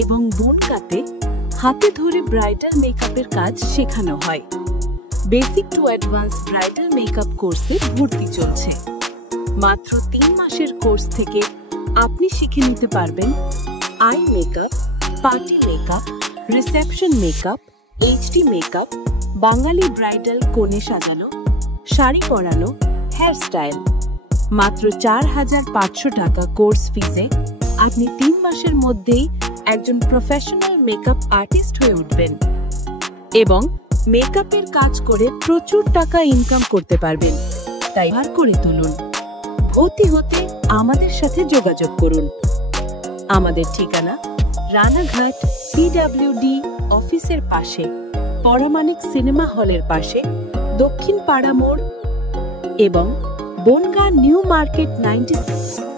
এবং বনগাঁতে হাতে ধরে ব্রাইডাল মেকআপের কাজ শেখানো হয়। Basic to advance bridal makeup কোর্সে ভর্তি চলছে। মাত্র 3 মাসের কোর্স থেকে আপনি শিখে নিতে পারবেন eye makeup, party makeup, reception makeup, HD makeup, Bangali bridal কোণে সাজানো, শাড়ি পরানো, হেয়ার স্টাইল। মাত্র 4,500 টাকা কোর্স ফিজে আপনি 3 মাসের মধ্যেই একজন প্রফেশনাল মেকআপ আর্টিস্ট হয়ে উঠবেন এবং মেকআপের কাজ করে প্রচুর টাকা ইনকাম করতে পারবেন। তাই ভার করে তুলুন। ভর্তি হতে আমাদের সাথে যোগাযোগ করুন। আমাদের ঠিকানা রানাঘাট পিডব্লিউডি অফিসের পাশে, পরামানিক সিনেমা হলের পাশে, দক্ষিণ পাড়া মোড় এবং বনগাঁ নিউ মার্কেট 96।